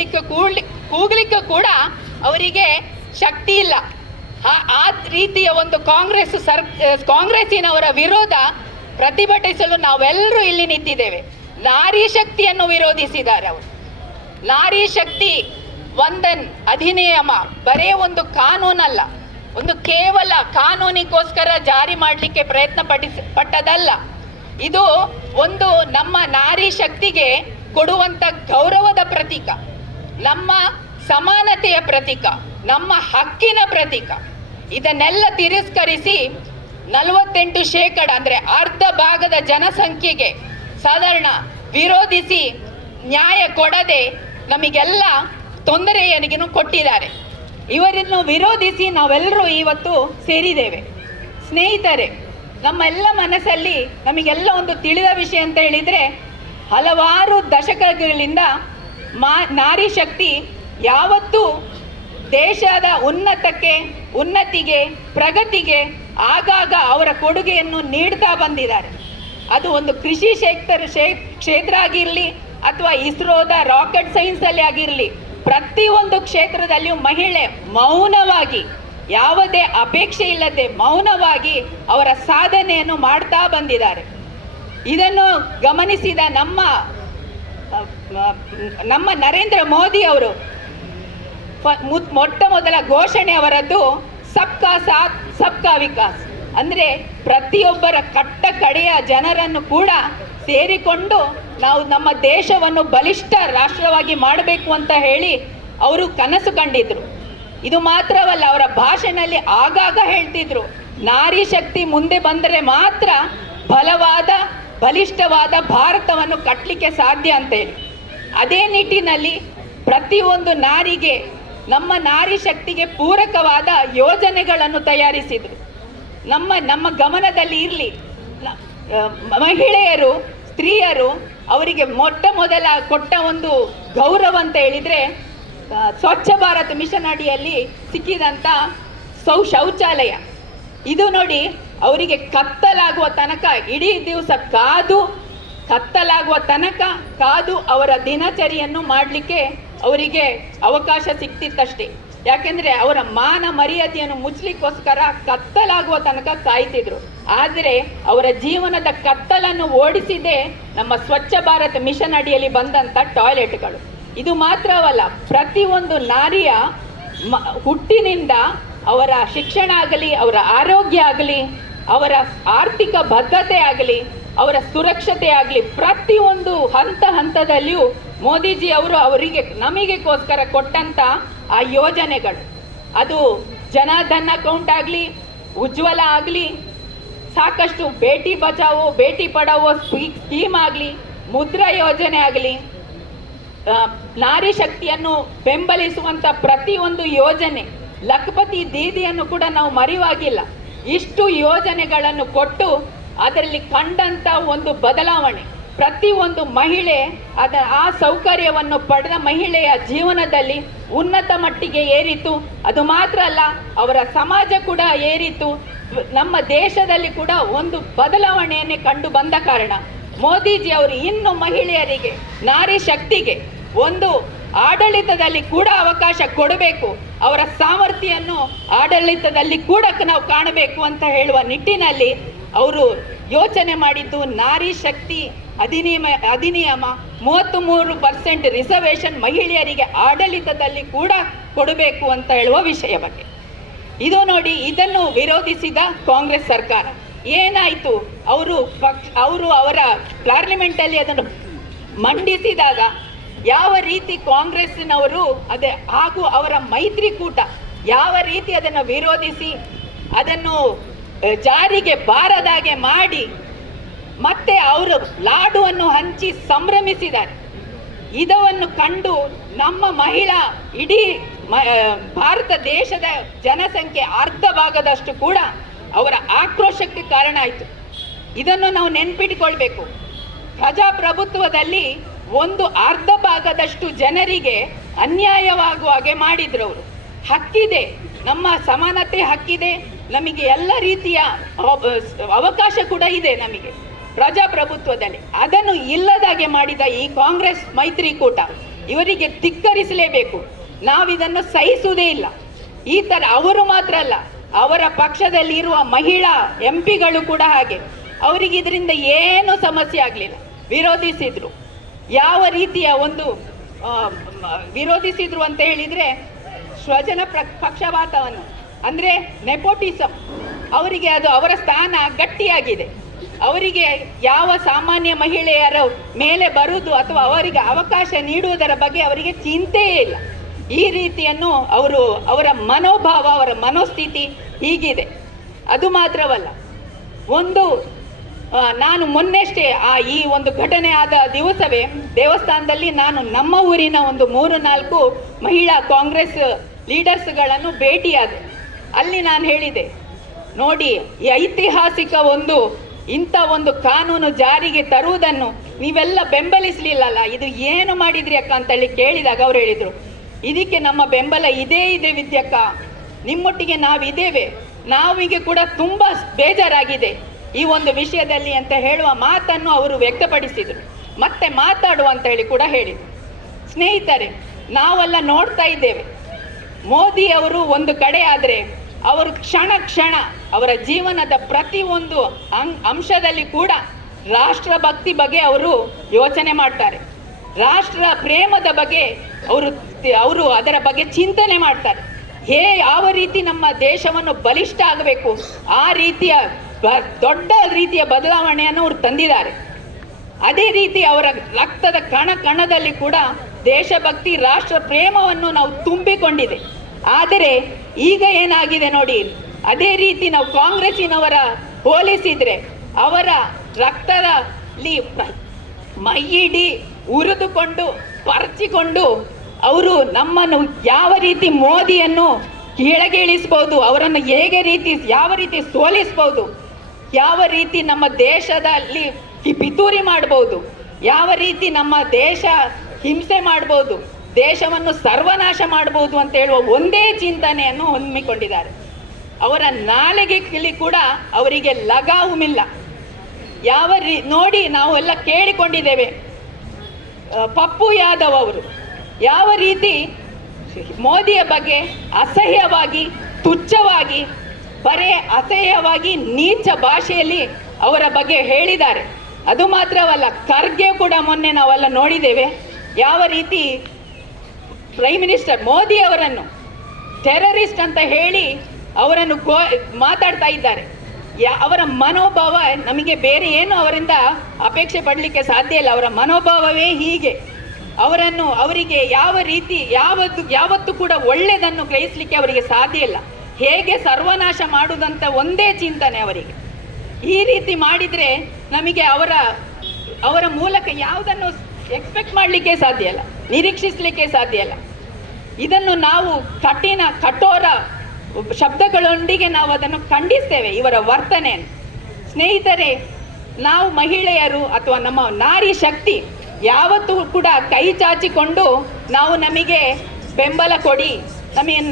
ಹೇಳಲಿಕ್ಕೆ ಕೂಗ್ಲಿಕ್ಕೆ ಕೂಡ ಅವರಿಗೆ ಶಕ್ತಿ ಇಲ್ಲ. ಆ ರೀತಿಯ ಒಂದು ಕಾಂಗ್ರೆಸ್ಸಿನವರ ವಿರೋಧ ಪ್ರತಿಭಟಿಸಲು ನಾವೆಲ್ಲರೂ ಇಲ್ಲಿ ನಿಂತಿದ್ದೇವೆ. ನಾರಿ ಶಕ್ತಿಯನ್ನು ವಿರೋಧಿಸಿದ್ದಾರೆ ಅವರು. ನಾರಿ ಶಕ್ತಿ ವಂದನ್ ಅಧಿನಿಯಮ ಬರೇ ಒಂದು ಕಾನೂನಲ್ಲ, ಒಂದು ಕೇವಲ ಕಾನೂನಿಗೋಸ್ಕರ ಜಾರಿ ಮಾಡಲಿಕ್ಕೆ ಪ್ರಯತ್ನ ಪಟ್ಟದಲ್ಲ. ಇದು ಒಂದು ನಮ್ಮ ನಾರಿ ಶಕ್ತಿಗೆ ಕೊಡುವಂಥ ಗೌರವದ ಪ್ರತೀಕ, ನಮ್ಮ ಸಮಾನತೆಯ ಪ್ರತೀಕ, ನಮ್ಮ ಹಕ್ಕಿನ ಪ್ರತೀಕ. ಇದನ್ನೆಲ್ಲ ತಿರಸ್ಕರಿಸಿ 48% ಅಂದರೆ ಅರ್ಧ ಭಾಗದ ಜನಸಂಖ್ಯೆಗೆ ಸಾಧಾರಣ ವಿರೋಧಿಸಿ ನ್ಯಾಯ ಕೊಡದೆ ನಮಗೆಲ್ಲ ತೊಂದರೆಯನ್ನು ಕೊಟ್ಟಿದ್ದಾರೆ. ಇವರನ್ನು ವಿರೋಧಿಸಿ ನಾವೆಲ್ಲರೂ ಇವತ್ತು ಸೇರಿದ್ದೇವೆ. ಸ್ನೇಹಿತರೆ, ನಮ್ಮೆಲ್ಲ ಮನಸ್ಸಲ್ಲಿ ನಮಗೆಲ್ಲ ಒಂದು ತಿಳಿದ ವಿಷಯ ಅಂತ ಹೇಳಿದರೆ, ಹಲವಾರು ದಶಕಗಳಿಂದ ನಾರಿ ಶಕ್ತಿ ಯಾವತ್ತೂ ದೇಶದ ಉನ್ನತಿಗೆ ಪ್ರಗತಿಗೆ ಆಗಾಗ ಅವರ ಕೊಡುಗೆಯನ್ನು ನೀಡ್ತಾ ಬಂದಿದ್ದಾರೆ. ಅದು ಒಂದು ಕೃಷಿ ಕ್ಷೇತ್ರ ಆಗಿರಲಿ ಅಥವಾ ಇಸ್ರೋದ ರಾಕೆಟ್ ಸೈನ್ಸಲ್ಲಿ ಆಗಿರಲಿ, ಪ್ರತಿಯೊಂದು ಕ್ಷೇತ್ರದಲ್ಲಿಯೂ ಮಹಿಳೆ ಮೌನವಾಗಿ, ಯಾವುದೇ ಅಪೇಕ್ಷೆ ಇಲ್ಲದೆ ಮೌನವಾಗಿ ಅವರ ಸಾಧನೆಯನ್ನು ಮಾಡ್ತಾ ಬಂದಿದ್ದಾರೆ. ಇದನ್ನು ಗಮನಿಸಿದ ನಮ್ಮ ನರೇಂದ್ರ ಮೋದಿ ಅವರು ಮೊಟ್ಟ ಮೊದಲ ಘೋಷಣೆ ಅವರದ್ದು ಸಬ್ಕಾ ಸಾಥ್ ಸಬ್ಕಾ ವಿಕಾಸ್, ಅಂದರೆ ಪ್ರತಿಯೊಬ್ಬರ ಕಟ್ಟ ಕಡೆಯ ಜನರನ್ನು ಕೂಡ ಸೇರಿಕೊಂಡು ನಾವು ನಮ್ಮ ದೇಶವನ್ನು ಬಲಿಷ್ಠ ರಾಷ್ಟ್ರವಾಗಿ ಮಾಡಬೇಕು ಅಂತ ಹೇಳಿ ಅವರು ಕನಸು ಕಂಡಿದ್ರು. ಇದು ಮಾತ್ರವಲ್ಲ, ಅವರ ಭಾಷಣದಲ್ಲಿ ಆಗಾಗ ಹೇಳ್ತಿದ್ರು, ನಾರಿ ಶಕ್ತಿ ಮುಂದೆ ಬಂದರೆ ಮಾತ್ರ ಬಲಿಷ್ಠವಾದ ಭಾರತವನ್ನು ಕಟ್ಟಲಿಕ್ಕೆ ಸಾಧ್ಯ ಅಂತೇಳಿ. ಅದೇ ನಿಟ್ಟಿನಲ್ಲಿ ಪ್ರತಿಯೊಂದು ನಾರಿಗೆ, ನಮ್ಮ ನಾರಿ ಶಕ್ತಿಗೆ ಪೂರಕವಾದ ಯೋಜನೆಗಳನ್ನು ತಯಾರಿಸಿದರು. ನಮ್ಮ ಗಮನದಲ್ಲಿ ಇರಲಿ, ಮಹಿಳೆಯರು, ಸ್ತ್ರೀಯರು ಅವರಿಗೆ ಮೊಟ್ಟ ಮೊದಲ ಕೊಟ್ಟ ಒಂದು ಗೌರವ ಅಂತ ಹೇಳಿದರೆ, ಸ್ವಚ್ಛ ಭಾರತ್ ಮಿಷನ್ ಅಡಿಯಲ್ಲಿ ಸಿಕ್ಕಿದಂಥ ಶೌಚಾಲಯ. ಇದು ನೋಡಿ, ಅವರಿಗೆ ಕತ್ತಲಾಗುವ ತನಕ ಇಡೀ ದಿವಸ ಕಾದು ಅವರ ದಿನಚರಿಯನ್ನು ಮಾಡಲಿಕ್ಕೆ ಅವರಿಗೆ ಅವಕಾಶ ಸಿಕ್ತಿತ್ತಷ್ಟೇ. ಯಾಕೆಂದರೆ ಅವರ ಮಾನ ಮರ್ಯಾದೆಯನ್ನು ಮುಚ್ಚಲಿಕ್ಕೋಸ್ಕರ ಕತ್ತಲಾಗುವ ತನಕ ಕಾಯ್ತಿದ್ರು. ಆದರೆ ಅವರ ಜೀವನದ ಕತ್ತಲನ್ನು ಓಡಿಸಿದೆ ನಮ್ಮ ಸ್ವಚ್ಛ ಭಾರತ್ ಮಿಷನ್ ಅಡಿಯಲ್ಲಿ ಬಂದಂಥ ಟಾಯ್ಲೆಟ್ಗಳು. ಇದು ಮಾತ್ರವಲ್ಲ, ಪ್ರತಿಯೊಂದು ನಾರಿಯ ಹುಟ್ಟಿನಿಂದ ಅವರ ಶಿಕ್ಷಣ ಆಗಲಿ, ಅವರ ಆರೋಗ್ಯ ಆಗಲಿ, ಅವರ ಆರ್ಥಿಕ ಭದ್ರತೆ ಆಗಲಿ, ಅವರ ಸುರಕ್ಷತೆ ಆಗಲಿ, ಪ್ರತಿಯೊಂದು ಹಂತದಲ್ಲಿಯೂ ಮೋದಿಜಿ ಅವರು ನಮಗೋಸ್ಕರ ಕೊಟ್ಟಂಥ ಆ ಯೋಜನೆಗಳು, ಅದು ಜನಧನ್ ಅಕೌಂಟ್ ಆಗಲಿ, ಉಜ್ವಲ ಆಗಲಿ, ಸಾಕಷ್ಟು ಬೇಟಿ ಬಚಾವೋ ಬೇಟಿ ಪಢಾವೋ ಸ್ಕೀಮ್ ಆಗಲಿ, ಮುದ್ರಾ ಯೋಜನೆ ಆಗಲಿ, ನಾರಿ ಶಕ್ತಿಯನ್ನು ಬೆಂಬಲಿಸುವಂಥ ಪ್ರತಿಯೊಂದು ಯೋಜನೆ, ಲಖಪತಿ ದೀದಿಯನ್ನು ಕೂಡ ನಾವು ಮರೆಯುವಾಗಿಲ್ಲ. ಇಷ್ಟು ಯೋಜನೆಗಳನ್ನು ಕೊಟ್ಟು ಅದರಲ್ಲಿ ಕಂಡಂಥ ಒಂದು ಬದಲಾವಣೆ, ಪ್ರತಿಯೊಂದು ಮಹಿಳೆ ಆ ಸೌಕರ್ಯವನ್ನು ಪಡೆದ ಮಹಿಳೆಯ ಜೀವನದಲ್ಲಿ ಉನ್ನತ ಮಟ್ಟಿಗೆ ಏರಿತು. ಅದು ಮಾತ್ರ ಅಲ್ಲ, ಅವರ ಸಮಾಜ ಕೂಡ ಏರಿತು. ನಮ್ಮ ದೇಶದಲ್ಲಿ ಕೂಡ ಒಂದು ಬದಲಾವಣೆಯನ್ನೇ ಕಂಡು ಬಂದ ಕಾರಣ ಮೋದಿಜಿ ಅವರು ಇನ್ನು ಮಹಿಳೆಯರಿಗೆ, ನಾರಿ ಶಕ್ತಿಗೆ ಒಂದು ಆಡಳಿತದಲ್ಲಿ ಕೂಡ ಅವಕಾಶ ಕೊಡಬೇಕು, ಅವರ ಸಾಮರ್ಥ್ಯವನ್ನು ಆಡಳಿತದಲ್ಲಿ ಕೂಡ ನಾವು ಕಾಣಬೇಕು ಅಂತ ಹೇಳುವ ನಿಟ್ಟಿನಲ್ಲಿ ಅವರು ಯೋಚನೆ ಮಾಡಿದ್ದು ನಾರಿ ಶಕ್ತಿ ಅಧಿನಿಯಮ. 33% ರಿಸರ್ವೇಷನ್ ಮಹಿಳೆಯರಿಗೆ ಆಡಳಿತದಲ್ಲಿ ಕೂಡ ಕೊಡಬೇಕು ಅಂತ ಹೇಳುವ ವಿಷಯ ಬಗ್ಗೆ. ಇದು ನೋಡಿ, ಇದನ್ನು ವಿರೋಧಿಸಿದ ಕಾಂಗ್ರೆಸ್ ಸರ್ಕಾರ ಏನಾಯಿತು, ಅವರು ಅವರ ಪಾರ್ಲಿಮೆಂಟಲ್ಲಿ ಅದನ್ನು ಮಂಡಿಸಿದಾಗ ಯಾವ ರೀತಿ ಕಾಂಗ್ರೆಸ್ಸಿನವರು ಹಾಗೂ ಅವರ ಮೈತ್ರಿಕೂಟ ಯಾವ ರೀತಿ ಅದನ್ನು ವಿರೋಧಿಸಿ ಅದನ್ನು ಜಾರಿಗೆ ಬಾರದಾಗೆ ಮಾಡಿ ಮತ್ತೆ ಅವರು ಲಾಡುವನ್ನು ಹಂಚಿ ಸಂಭ್ರಮಿಸಿದ್ದಾರೆ. ಇದನ್ನು ಕಂಡು ನಮ್ಮ ಇಡೀ ಭಾರತ ದೇಶದ ಜನಸಂಖ್ಯೆ ಅರ್ಧ ಭಾಗದಷ್ಟು ಕೂಡ ಅವರ ಆಕ್ರೋಶಕ್ಕೆ ಕಾರಣ ಆಯಿತು. ಇದನ್ನು ನಾವು ನೆನ್ಪಿಟ್ಕೊಳ್ಬೇಕು. ಪ್ರಜಾಪ್ರಭುತ್ವದಲ್ಲಿ ಒಂದು ಅರ್ಧ ಭಾಗದಷ್ಟು ಜನರಿಗೆ ಅನ್ಯಾಯವಾಗುವ ಹಾಗೆ ಮಾಡಿದ್ರು ಅವರು. ಹಕ್ಕಿದೆ, ನಮ್ಮ ಸಮಾನತೆ ಹಕ್ಕಿದೆ, ನಮಗೆ ಎಲ್ಲ ರೀತಿಯ ಅವಕಾಶ ಕೂಡ ಇದೆ ನಮಗೆ ಪ್ರಜಾಪ್ರಭುತ್ವದಲ್ಲಿ. ಅದನ್ನು ಇಲ್ಲದಾಗೆ ಮಾಡಿದ ಈ ಕಾಂಗ್ರೆಸ್ ಮೈತ್ರಿಕೂಟ ಇವರಿಗೆ ಧಿಕ್ಕರಿಸಲೇಬೇಕು. ನಾವಿದನ್ನು ಸಹಿಸುವುದೇ ಇಲ್ಲ. ಈ ಥರ ಅವರು ಮಾತ್ರ ಅಲ್ಲ, ಅವರ ಪಕ್ಷದಲ್ಲಿ ಇರುವ ಮಹಿಳಾ MP ಗಳು ಕೂಡ ಹಾಗೆ. ಅವರಿಗೆ ಇದರಿಂದ ಏನೂ ಸಮಸ್ಯೆ ಆಗಲಿಲ್ಲ, ವಿರೋಧಿಸಿದ್ರು. ಯಾವ ರೀತಿಯ ಒಂದು ವಿರೋಧಿಸಿದ್ರು ಅಂತ ಹೇಳಿದರೆ ಸ್ವಜನ ಪಕ್ಷಪಾತವನ್ನು, ಅಂದರೆ ನೆಪೋಟಿಸಮ್, ಅವರಿಗೆ ಅದು ಅವರ ಸ್ಥಾನ ಗಟ್ಟಿಯಾಗಿದೆ. ಅವರಿಗೆ ಯಾವ ಸಾಮಾನ್ಯ ಮಹಿಳೆಯರ ಮೇಲೆ ಬರುವುದು ಅಥವಾ ಅವರಿಗೆ ಅವಕಾಶ ನೀಡುವುದರ ಬಗ್ಗೆ ಅವರಿಗೆ ಚಿಂತೆಯೇ ಇಲ್ಲ. ಈ ರೀತಿಯನ್ನು ಅವರ ಮನೋಭಾವ, ಅವರ ಮನೋಸ್ಥಿತಿ ಹೀಗಿದೆ. ಅದು ಮಾತ್ರವಲ್ಲ, ನಾನು ಮೊನ್ನೆಷ್ಟೇ ಈ ಒಂದು ಘಟನೆ ಆದ ದಿವಸವೇ ದೇವಸ್ಥಾನದಲ್ಲಿ ನಾನು ನಮ್ಮ ಊರಿನ ಒಂದು 3-4 ಮಹಿಳಾ ಕಾಂಗ್ರೆಸ್ ಲೀಡರ್ಸ್ಗಳನ್ನು ಭೇಟಿಯಾದೆ. ಅಲ್ಲಿ ನಾನು ಹೇಳಿದೆ, ನೋಡಿ, ಈ ಐತಿಹಾಸಿಕ ಇಂಥ ಒಂದು ಕಾನೂನು ಜಾರಿಗೆ ತರುವುದನ್ನು ನೀವೆಲ್ಲ ಬೆಂಬಲಿಸಲಿಲ್ಲಲ್ಲ, ಇದು ಏನು ಮಾಡಿದ್ರಿ ಅಕ್ಕ ಅಂತೇಳಿ ಕೇಳಿದಾಗ ಅವರು ಹೇಳಿದರು, ಇದಕ್ಕೆ ನಮ್ಮ ಬೆಂಬಲ ಇದೇ ಇದೆ ವಿದ್ಯಕ್ಕ, ನಿಮ್ಮೊಟ್ಟಿಗೆ ನಾವಿದ್ದೇವೆ, ನಾವಿಗೆ ಕೂಡ ತುಂಬ ಬೇಜಾರಾಗಿದೆ ಈ ಒಂದು ವಿಷಯದಲ್ಲಿ ಅಂತ ಹೇಳುವ ಮಾತನ್ನು ಅವರು ವ್ಯಕ್ತಪಡಿಸಿದರು. ಮತ್ತೆ ಮಾತಾಡುವ ಅಂತ ಹೇಳಿ ಕೂಡ ಹೇಳಿದರು. ಸ್ನೇಹಿತರೆ, ನಾವೆಲ್ಲ ನೋಡ್ತಾ ಇದ್ದೇವೆ, ಮೋದಿ ಅವರು ಒಂದು ಕಡೆ ಆದರೆ ಅವರು ಕ್ಷಣ ಅವರ ಜೀವನದ ಪ್ರತಿಯೊಂದು ಅಂಶದಲ್ಲಿ ಕೂಡ ರಾಷ್ಟ್ರಭಕ್ತಿ ಬಗ್ಗೆ ಅವರು ಯೋಚನೆ ಮಾಡ್ತಾರೆ. ರಾಷ್ಟ್ರ ಪ್ರೇಮದ ಬಗ್ಗೆ ಅವರು ಅದರ ಬಗ್ಗೆ ಚಿಂತನೆ ಮಾಡ್ತಾರೆ. ಯಾವ ರೀತಿ ನಮ್ಮ ದೇಶವನ್ನು ಬಲಿಷ್ಠ ಆಗಬೇಕು, ಆ ರೀತಿಯ ದೊಡ್ಡ ರೀತಿಯ ಬದಲಾವಣೆಯನ್ನು ಅವರು ತಂದಿದ್ದಾರೆ. ಅದೇ ರೀತಿ ಅವರ ರಕ್ತದ ಕಣದಲ್ಲಿ ಕೂಡ ದೇಶಭಕ್ತಿ, ರಾಷ್ಟ್ರ ಪ್ರೇಮವನ್ನು ನಾವು ತುಂಬಿಕೊಂಡಿದೆ. ಆದರೆ ಈಗ ಏನಾಗಿದೆ ನೋಡಿ, ಅದೇ ರೀತಿ ನಾವು ಕಾಂಗ್ರೆಸ್ಸಿನವರ ಹೋಲಿಸಿದರೆ ಅವರ ರಕ್ತದಲ್ಲಿ ಮೈಯಿಡಿ ಉರಿದುಕೊಂಡು ಪರಚಿಕೊಂಡು ಅವರು ನಮ್ಮನ್ನು ಯಾವ ರೀತಿ ಮೋದಿಯನ್ನು ಕೆಳಗಿಳಿಸ್ಬೋದು, ಅವರನ್ನು ಯಾವ ರೀತಿ ಸೋಲಿಸ್ಬೋದು, ಯಾವ ರೀತಿ ನಮ್ಮ ದೇಶದಲ್ಲಿ ಪಿತೂರಿ ಮಾಡ್ಬೋದು, ಯಾವ ರೀತಿ ನಮ್ಮ ದೇಶ ಹಿಂಸೆ ಮಾಡ್ಬೋದು, ದೇಶವನ್ನು ಸರ್ವನಾಶ ಮಾಡ್ಬೋದು ಅಂತ ಹೇಳುವ ಒಂದೇ ಚಿಂತನೆಯನ್ನು ಹೊಮ್ಮಿಕೊಂಡಿದ್ದಾರೆ. ಅವರ ನಾಲಿಗೆಯಲ್ಲಿ ಕೂಡ ಅವರಿಗೆ ಲಗಾವುಮಿಲ್ಲ. ನೋಡಿ, ನಾವೆಲ್ಲ ಕೇಳಿಕೊಂಡಿದ್ದೇವೆ, ಪಪ್ಪು ಯಾದವ್ ಅವರು ಯಾವ ರೀತಿ ಮೋದಿಯ ಬಗ್ಗೆ ಅಸಹ್ಯವಾಗಿ, ತುಚ್ಛವಾಗಿ, ಬರೇ ಅಸಹ್ಯವಾಗಿ ನೀಚ ಭಾಷೆಯಲ್ಲಿ ಅವರ ಬಗ್ಗೆ ಹೇಳಿದ್ದಾರೆ. ಅದು ಮಾತ್ರವಲ್ಲ, ಖರ್ಗೆ ಕೂಡ ಮೊನ್ನೆ ನಾವೆಲ್ಲ ನೋಡಿದ್ದೇವೆ, ಯಾವ ರೀತಿ ಪ್ರೈಮ್ ಮಿನಿಸ್ಟರ್ ಮೋದಿ ಅವರನ್ನು ಟೆರರಿಸ್ಟ್ ಅಂತ ಹೇಳಿ ಅವರನ್ನು ಮಾತಾಡ್ತಾ ಇದ್ದಾರೆ. ಅವರ ಮನೋಭಾವ ನಮಗೆ ಬೇರೆ ಏನು ಅವರಿಂದ ಅಪೇಕ್ಷೆ ಪಡಲಿಕ್ಕೆ ಸಾಧ್ಯ ಇಲ್ಲ. ಅವರ ಮನೋಭಾವವೇ ಹೀಗೆ. ಅವರಿಗೆ ಯಾವ ರೀತಿ ಯಾವತ್ತೂ ಕೂಡ ಒಳ್ಳೆಯದನ್ನು ಗ್ರಹಿಸಲಿಕ್ಕೆ ಅವರಿಗೆ ಸಾಧ್ಯ ಇಲ್ಲ. ಹೇಗೆ ಸರ್ವನಾಶ ಮಾಡುವುದಂತ ಒಂದೇ ಚಿಂತನೆ ಅವರಿಗೆ. ಈ ರೀತಿ ಮಾಡಿದರೆ ನಮಗೆ ಅವರ ಮೂಲಕ ಯಾವುದನ್ನು ಎಕ್ಸ್ಪೆಕ್ಟ್ ಮಾಡಲಿಕ್ಕೆ ಸಾಧ್ಯ ಇಲ್ಲ, ನಿರೀಕ್ಷಿಸಲಿಕ್ಕೆ ಸಾಧ್ಯ ಇಲ್ಲ. ಇದನ್ನು ನಾವು ಕಠೋರ ಶಬ್ದಗಳೊಂದಿಗೆ ನಾವು ಅದನ್ನು ಖಂಡಿಸ್ತೇವೆ, ಇವರ ವರ್ತನೆಯನ್ನು. ಸ್ನೇಹಿತರೆ, ನಾವು ಮಹಿಳೆಯರು ಅಥವಾ ನಮ್ಮ ನಾರಿ ಶಕ್ತಿ ಯಾವತ್ತೂ ಕೂಡ ಕೈ ಚಾಚಿಕೊಂಡು ನಮಗೆ ಬೆಂಬಲ ಕೊಡಿ,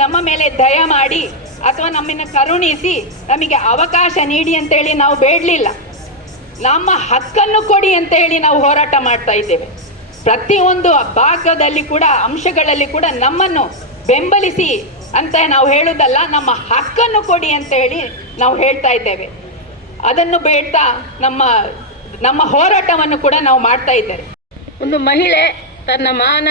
ನಮ್ಮ ಮೇಲೆ ದಯ ಮಾಡಿ ಅಥವಾ ನಮ್ಮನ್ನು ಕರುಣಿಸಿ ನಮಗೆ ಅವಕಾಶ ನೀಡಿ ಅಂತೇಳಿ ನಾವು ಬೇಡಲಿಲ್ಲ. ನಮ್ಮ ಹಕ್ಕನ್ನು ಕೊಡಿ ಅಂತ ಹೇಳಿ ನಾವು ಹೋರಾಟ ಮಾಡ್ತಾ ಇದ್ದೇವೆ. ಪ್ರತಿಯೊಂದು ಭಾಗದಲ್ಲಿ ಕೂಡ, ಅಂಶಗಳಲ್ಲಿ ಕೂಡ ನಮ್ಮನ್ನು ಬೆಂಬಲಿಸಿ ಅಂತ ನಾವು ಹೇಳುವುದಲ್ಲ, ನಮ್ಮ ಹಕ್ಕನ್ನು ಕೊಡಿ ಅಂತ ಹೇಳಿ ನಾವು ಹೇಳ್ತಾ ಇದ್ದೇವೆ. ಅದನ್ನು ಬೇಡ್ತಾ ನಮ್ಮ ಹೋರಾಟವನ್ನು ಕೂಡ ನಾವು ಮಾಡ್ತಾ ಇದ್ದೇವೆ. ಒಂದು ಮಹಿಳೆ ತನ್ನ ಮಾನ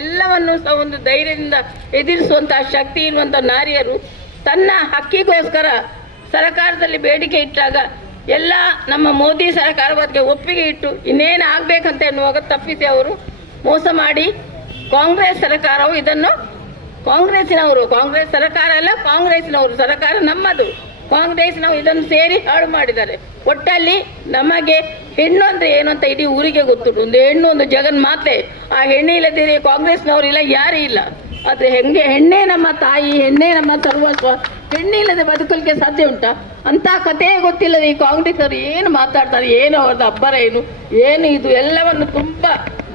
ಎಲ್ಲವನ್ನು ಸಹ ಒಂದು ಧೈರ್ಯದಿಂದ ಎದುರಿಸುವಂತಹ ಶಕ್ತಿ ಇರುವಂಥ ನಾರಿಯರು ತನ್ನ ಹಕ್ಕಿಗೋಸ್ಕರ ಸರ್ಕಾರದಲ್ಲಿ ಬೇಡಿಕೆ ಇಟ್ಟಾಗ ಎಲ್ಲ ನಮ್ಮ ಮೋದಿ ಸರ್ಕಾರಕ್ಕೆ ಒಪ್ಪಿಗೆ ಇಟ್ಟು ಇನ್ನೇನು ಆಗಬೇಕಂತ ಎನ್ನುವಾಗ ತಪ್ಪಿಸಿ ಅವರು ಮೋಸ ಮಾಡಿ ಕಾಂಗ್ರೆಸ್ ಸರ್ಕಾರವು ಇದನ್ನು ಕಾಂಗ್ರೆಸ್ ಸರ್ಕಾರ ಅಲ್ಲ, ಕಾಂಗ್ರೆಸ್ಸಿನವರು ಸರ್ಕಾರ ನಮ್ಮದು, ಕಾಂಗ್ರೆಸ್ನವರು ಇದನ್ನು ಸೇರಿ ಹಾಳು ಮಾಡಿದ್ದಾರೆ. ಒಟ್ಟಲ್ಲಿ ನಮಗೆ ಹೆಣ್ಣು ಅಂದರೆ ಏನು ಅಂತ ಇಡೀ ಊರಿಗೆ ಗೊತ್ತುಂಟು. ಒಂದು ಹೆಣ್ಣು ಒಂದು ಜಗನ್ಮಾತೆ. ಆ ಹೆಣ್ಣು ಇಲ್ಲದಿರೇ ಕಾಂಗ್ರೆಸ್ನವರು ಇಲ್ಲ, ಯಾರೂ ಇಲ್ಲ. ಆದರೆ ಹೆಣ್ಣೇ ನಮ್ಮ ತಾಯಿ, ಹೆಣ್ಣೇ ನಮ್ಮ ಸರ್ವಸ್ವ, ಹೆಣ್ಣಿಲ್ಲದೆ ಬದುಕಲಿಕ್ಕೆ ಸಾಧ್ಯ ಉಂಟಾ? ಅಂಥ ಕಥೆಯೇ ಗೊತ್ತಿಲ್ಲದೆ ಈ ಕಾಂಗ್ರೆಸ್ನವರು ಏನು ಮಾತಾಡ್ತಾರೆ, ಏನು ಅವ್ರದ್ದು ಅಬ್ಬರ ಏನು ಇದು ಎಲ್ಲವನ್ನು ತುಂಬ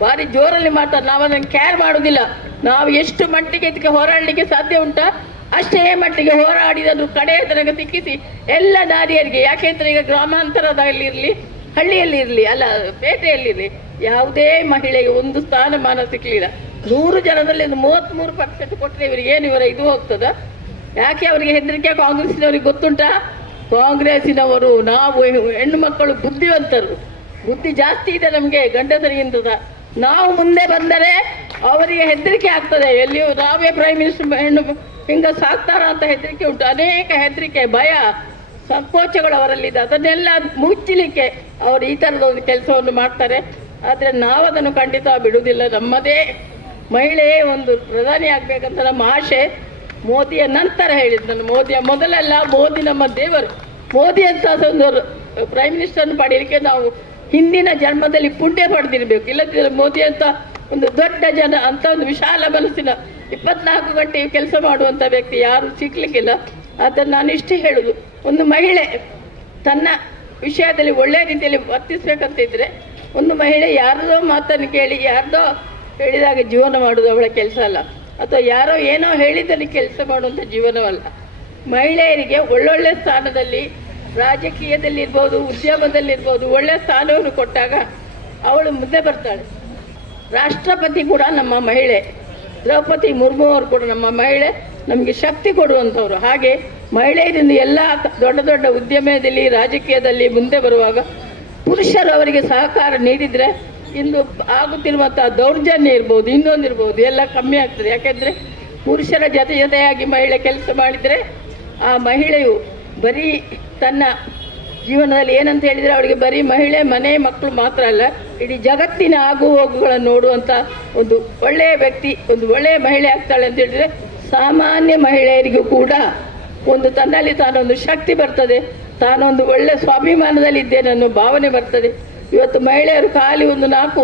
ಭಾರಿ ಜೋರಲ್ಲಿ ಮಾಡ್ತಾರೆ. ನಾವು ಅದನ್ನು ಕೇರ್ ಮಾಡೋದಿಲ್ಲ. ನಾವು ಎಷ್ಟು ಮಟ್ಟಿಗೆ ಇದಕ್ಕೆ ಹೋರಾಡಲಿಕ್ಕೆ ಸಾಧ್ಯ ಉಂಟಾ ಅಷ್ಟೇ ಮಟ್ಟಿಗೆ ಹೋರಾಡಿದನ್ನು ಕಡೆಯ ತನಕ ಸಿಕ್ಕಿಸಿ ಎಲ್ಲ ನಾರಿಯರಿಗೆ. ಯಾಕೆಂದರೆ ಈಗ ಗ್ರಾಮಾಂತರದಲ್ಲಿರಲಿ, ಹಳ್ಳಿಯಲ್ಲಿರಲಿ, ಅಲ್ಲ ಪೇಟೆಯಲ್ಲಿರಲಿ, ಯಾವುದೇ ಮಹಿಳೆಗೆ ಒಂದು ಸ್ಥಾನಮಾನ ಸಿಕ್ಕಲಿಲ್ಲ. 100 ಜನದಲ್ಲಿ 33% ಕೊಟ್ಟರೆ ಇವರಿಗೆ ಏನು ಇದು ಹೋಗ್ತದ? ಯಾಕೆ ಅವರಿಗೆ ಹೆದರಿಕೆ? ಕಾಂಗ್ರೆಸ್ಸಿನವರಿಗೆ ಗೊತ್ತುಂಟಾ? ಕಾಂಗ್ರೆಸ್ಸಿನವರು ನಾವು ಹೆಣ್ಣು ಮಕ್ಕಳು ಬುದ್ಧಿವಂತರು, ಬುದ್ಧಿ ಜಾಸ್ತಿ ಇದೆ ನಮಗೆ ಗಂಡಸರಿಗಿಂತ. ನಾವು ಮುಂದೆ ಬಂದರೆ ಅವರಿಗೆ ಹೆದರಿಕೆ ಆಗ್ತದೆ. ಎಲ್ಲಿಯೂ ನಾವೇ ಪ್ರೈಮ್ ಮಿನಿಸ್ಟರ್ ಹೆಣ್ಣು ಹಿಂಗೆ ಸಾಕ್ತಾರ ಅಂತ ಹೆದರಿಕೆ ಉಂಟು. ಅನೇಕ ಹೆದರಿಕೆ, ಭಯ, ಸಂಕೋಚಗಳು ಅವರಲ್ಲಿದೆ. ಅದನ್ನೆಲ್ಲ ಮುಚ್ಚಲಿಕ್ಕೆ ಅವರು ಈ ಥರದ ಒಂದು ಕೆಲಸವನ್ನು ಮಾಡ್ತಾರೆ. ಆದರೆ ನಾವು ಅದನ್ನು ಖಂಡಿತ ಬಿಡುವುದಿಲ್ಲ. ನಮ್ಮದೇ ಮಹಿಳೆಯೇ ಒಂದು ಪ್ರಧಾನಿ ಆಗಬೇಕಂತ ನಮ್ಮ ಆಸೆ. ಮೋದಿಯ ನಂತರ ಹೇಳಿದ್ದು ನಾನು, ಮೋದಿಯ ಮೊದಲೆಲ್ಲ ಮೋದಿ ನಮ್ಮ ದೇವರು. ಮೋದಿ ಅಂತ ಒಂದು ಪ್ರೈಮ್ ಮಿನಿಸ್ಟರ್ನ ಪಡೆಯಲಿಕ್ಕೆ ನಾವು ಹಿಂದಿನ ಜನ್ಮದಲ್ಲಿ ಪುಣ್ಯ ಪಡೆದಿರಬೇಕು. ಇಲ್ಲದಿದ್ದರೆ ಮೋದಿ ಅಂತ ಒಂದು ದೊಡ್ಡ ಜನ ಅಂತ ಒಂದು ವಿಶಾಲ ಮನಸ್ಸಿನ 24 ಗಂಟೆ ಕೆಲಸ ಮಾಡುವಂಥ ವ್ಯಕ್ತಿ ಯಾರು ಸಿಗ್ಲಿಕ್ಕಿಲ್ಲ. ಅದನ್ನು ನಾನು ಇಷ್ಟೇ ಹೇಳುವುದು, ಒಂದು ಮಹಿಳೆ ತನ್ನ ವಿಷಯದಲ್ಲಿ ಒಳ್ಳೆಯ ರೀತಿಯಲ್ಲಿ ವರ್ತಿಸ್ಬೇಕಂತಿದ್ರೆ, ಒಂದು ಮಹಿಳೆ ಯಾರದೋ ಮಾತನ್ನು ಕೇಳಿ ಯಾರ್ದೋ ಹೇಳಿದಾಗ ಜೀವನ ಮಾಡೋದು ಅವಳ ಕೆಲಸ ಅಲ್ಲ, ಅಥವಾ ಯಾರೋ ಏನೋ ಹೇಳಿದಲ್ಲಿ ಕೆಲಸ ಮಾಡುವಂಥ ಜೀವನವಲ್ಲ. ಮಹಿಳೆಯರಿಗೆ ಒಳ್ಳೊಳ್ಳೆ ಸ್ಥಾನದಲ್ಲಿ, ರಾಜಕೀಯದಲ್ಲಿರ್ಬೋದು, ಉದ್ಯಮದಲ್ಲಿರ್ಬೋದು ಒಳ್ಳೆಯ ಸ್ಥಾನವನ್ನು ಕೊಟ್ಟಾಗ ಅವಳು ಮುಂದೆ ಬರ್ತಾಳೆ. ರಾಷ್ಟ್ರಪತಿ ಕೂಡ ನಮ್ಮ ಮಹಿಳೆ, ದ್ರೌಪದಿ ಮುರ್ಮು ಅವರು ಕೂಡ ನಮ್ಮ ಮಹಿಳೆ, ನಮಗೆ ಶಕ್ತಿ ಕೊಡುವಂಥವ್ರು. ಹಾಗೆ ಮಹಿಳೆಯರಿಂದ ಎಲ್ಲ ದೊಡ್ಡ ದೊಡ್ಡ ಉದ್ಯಮದಲ್ಲಿ, ರಾಜಕೀಯದಲ್ಲಿ ಮುಂದೆ ಬರುವಾಗ ಪುರುಷರು ಅವರಿಗೆ ಸಹಕಾರ ನೀಡಿದರೆ ಇಂದು ಆಗುತ್ತಿರುವಂಥ ದೌರ್ಜನ್ಯ ಇರ್ಬೋದು, ಇನ್ನೊಂದಿರ್ಬೋದು, ಎಲ್ಲ ಕಮ್ಮಿ ಆಗ್ತದೆ. ಯಾಕೆಂದರೆ ಪುರುಷರ ಜೊತೆಯಾಗಿ ಮಹಿಳೆ ಕೆಲಸ ಮಾಡಿದರೆ ಆ ಮಹಿಳೆಯು ಬರೀ ತನ್ನ ಜೀವನದಲ್ಲಿ ಏನಂತ ಹೇಳಿದರೆ ಅವಳಿಗೆ ಬರೀ ಮಹಿಳೆ, ಮನೆ, ಮಕ್ಕಳು ಮಾತ್ರ ಅಲ್ಲ, ಇಡೀ ಜಗತ್ತಿನ ಆಗು ಹೋಗುಗಳನ್ನು ನೋಡುವಂಥ ಒಂದು ಒಳ್ಳೆಯ ವ್ಯಕ್ತಿ, ಒಂದು ಒಳ್ಳೆಯ ಮಹಿಳೆ ಆಗ್ತಾಳೆ ಅಂತ ಹೇಳಿದರೆ ಸಾಮಾನ್ಯ ಮಹಿಳೆಯರಿಗೂ ಕೂಡ ಒಂದು ತನ್ನಲ್ಲಿ ತಾನೊಂದು ಶಕ್ತಿ ಬರ್ತದೆ, ತಾನೊಂದು ಒಳ್ಳೆಯ ಸ್ವಾಭಿಮಾನದಲ್ಲಿ ಇದ್ದೇನೆ ಅನ್ನೋ ಭಾವನೆ ಬರ್ತದೆ. ಇವತ್ತು ಮಹಿಳೆಯರು ಖಾಲಿ ಒಂದು 4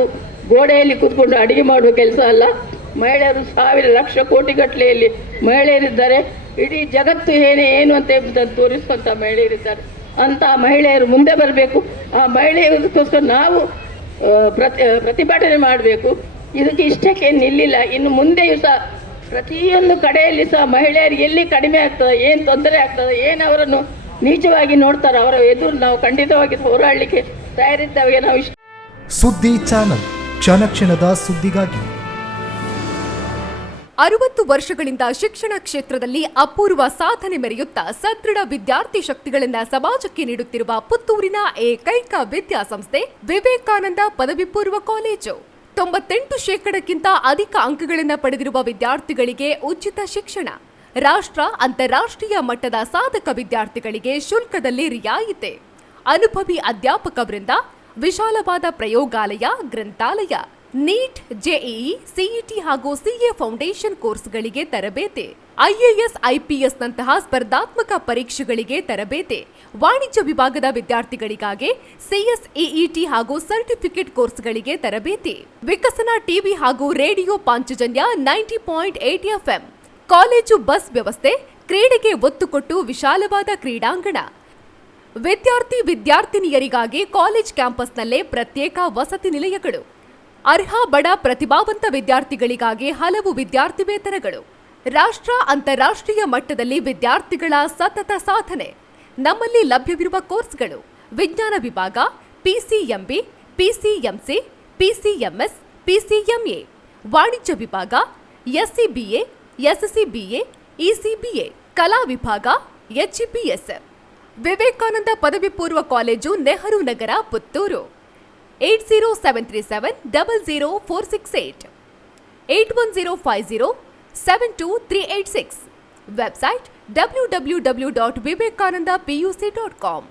ಗೋಡೆಯಲ್ಲಿ ಕೂತ್ಕೊಂಡು ಅಡುಗೆ ಮಾಡುವ ಕೆಲಸ ಅಲ್ಲ, ಮಹಿಳೆಯರು 1000 ಲಕ್ಷ ಕೋಟಿ ಗಟ್ಟಲೆಯಲ್ಲಿ ಮಹಿಳೆಯರಿದ್ದಾರೆ. ಇಡೀ ಜಗತ್ತು ಏನು ಅಂತ ಎಂಬುದನ್ನು ತೋರಿಸುವಂಥ ಮಹಿಳೆಯರಿದ್ದಾರೆ. ಅಂಥ ಮಹಿಳೆಯರು ಮುಂದೆ ಬರಬೇಕು. ಆ ಮಹಿಳೆಯರಿಗೋಸ್ಕರ ನಾವು ಪ್ರತಿಭಟನೆ ಮಾಡಬೇಕು. ಇದಕ್ಕೆ ಇಷ್ಟಕ್ಕೆ ನಿಲ್ಲಿಲ್ಲ, ಇನ್ನು ಮುಂದೆಯೂ ಸಹ ಪ್ರತಿಯೊಂದು ಕಡೆಯಲ್ಲಿ ಸಹ ಮಹಿಳೆಯರಿಗೆ ಎಲ್ಲಿ ಕಡಿಮೆ ಆಗ್ತದೆ, ಏನು ತೊಂದರೆ ಆಗ್ತದೆ, ಏನು ಅವರನ್ನು ನೀಚವಾಗಿ ನೋಡ್ತಾರೆ, ಅವರ ಎದುರು ನಾವು ಖಂಡಿತವಾಗಿ ಹೋರಾಡಲಿಕ್ಕೆ ತಯಾರಿದ್ದೇವೆ. ನಾವು ಸುದ್ದಿ ಚಾನಲ್, ಕ್ಷಣ ಕ್ಷಣದ ಸುದ್ದಿಗಾಗಿ. 60 ವರ್ಷಗಳಿಂದ ಶಿಕ್ಷಣ ಕ್ಷೇತ್ರದಲ್ಲಿ ಅಪೂರ್ವ ಸಾಧನೆ ಮೆರೆಯುತ್ತಾ ಸದೃಢ ವಿದ್ಯಾರ್ಥಿ ಶಕ್ತಿಗಳನ್ನು ಸಮಾಜಕ್ಕೆ ನೀಡುತ್ತಿರುವ ಪುತ್ತೂರಿನ ಏಕೈಕ ವಿದ್ಯಾಸಂಸ್ಥೆ ವಿವೇಕಾನಂದ ಪದವಿ ಪೂರ್ವ ಕಾಲೇಜು. 98% ಅಧಿಕ ಅಂಕಗಳನ್ನು ಪಡೆದಿರುವ ವಿದ್ಯಾರ್ಥಿಗಳಿಗೆ ಉಚಿತ ಶಿಕ್ಷಣ, ರಾಷ್ಟ್ರ ಅಂತಾರಾಷ್ಟ್ರೀಯ ಮಟ್ಟದ ಸಾಧಕ ವಿದ್ಯಾರ್ಥಿಗಳಿಗೆ ಶುಲ್ಕದಲ್ಲಿ ರಿಯಾಯಿತಿ, ಅನುಭವಿ ಅಧ್ಯಾಪಕ ವೃಂದ, ವಿಶಾಲವಾದ ಪ್ರಯೋಗಾಲಯ, ಗ್ರಂಥಾಲಯ, ನೀಟ್, ಜೆಇಇ, ಸಿಇಟಿ ಹಾಗೂ ಸಿಎ ಫೌಂಡೇಶನ್ ಕೋರ್ಸ್ಗಳಿಗೆ ತರಬೇತಿ, ಐಎಎಸ್, ಐಪಿಎಸ್ ನಂತಹ ಸ್ಪರ್ಧಾತ್ಮಕ ಪರೀಕ್ಷೆಗಳಿಗೆ ತರಬೇತಿ, ವಾಣಿಜ್ಯ ವಿಭಾಗದ ವಿದ್ಯಾರ್ಥಿಗಳಿಗಾಗಿ ಸಿಎಸ್ಇಇಟಿ ಹಾಗೂ ಸರ್ಟಿಫಿಕೇಟ್ ಕೋರ್ಸ್ಗಳಿಗೆ ತರಬೇತಿ, ವಿಕಸನ ಟಿವಿ ಹಾಗೂ radio Panchajanya 90.8 FM, college bus ವ್ಯವಸ್ಥೆ, ಕ್ರೀಡೆಗೆ ಒತ್ತು ಕೊಟ್ಟು ವಿಶಾಲವಾದ ಕ್ರೀಡಾಂಗಣ, ವಿದ್ಯಾರ್ಥಿನಿಯರಿಗಾಗಿ ಕಾಲೇಜ್ ಕ್ಯಾಂಪಸ್ನಲ್ಲೇ ಪ್ರತ್ಯೇಕ ವಸತಿ ನಿಲಯಗಳು, ಅರ್ಹ ಬಡ ಪ್ರತಿಭಾವಂತ ವಿದ್ಯಾರ್ಥಿಗಳಿಗಾಗಿ ಹಲವು ವಿದ್ಯಾರ್ಥಿ ವೇತನಗಳು, ರಾಷ್ಟ್ರ ಅಂತಾರಾಷ್ಟ್ರೀಯ ಮಟ್ಟದಲ್ಲಿ ವಿದ್ಯಾರ್ಥಿಗಳ ಸತತ ಸಾಧನೆ. ನಮ್ಮಲ್ಲಿ ಲಭ್ಯವಿರುವ ಕೋರ್ಸ್ಗಳು: ವಿಜ್ಞಾನ ವಿಭಾಗ, ಪಿಸಿಎಂಬಿ, ಪಿಸಿಎಂಸಿ, ಪಿಸಿಎಂಎಸ್, ಪಿಸಿಎಂಎ, ವಾಣಿಜ್ಯ ವಿಭಾಗ, ಎಸ್ಸಿಬಿಎ, ಎಸ್ಸಿಬಿಎ, ಇಸಿಬಿಎ, ಕಲಾ ವಿಭಾಗ, ಎಚ್ಇಪಿಎಸ್. ವಿವೇಕಾನಂದ ಪದವಿ ಪೂರ್ವ college, Nehru Nagar, Puttur. 8073700468, 8105072386. Website www.vivekanandapuc.com.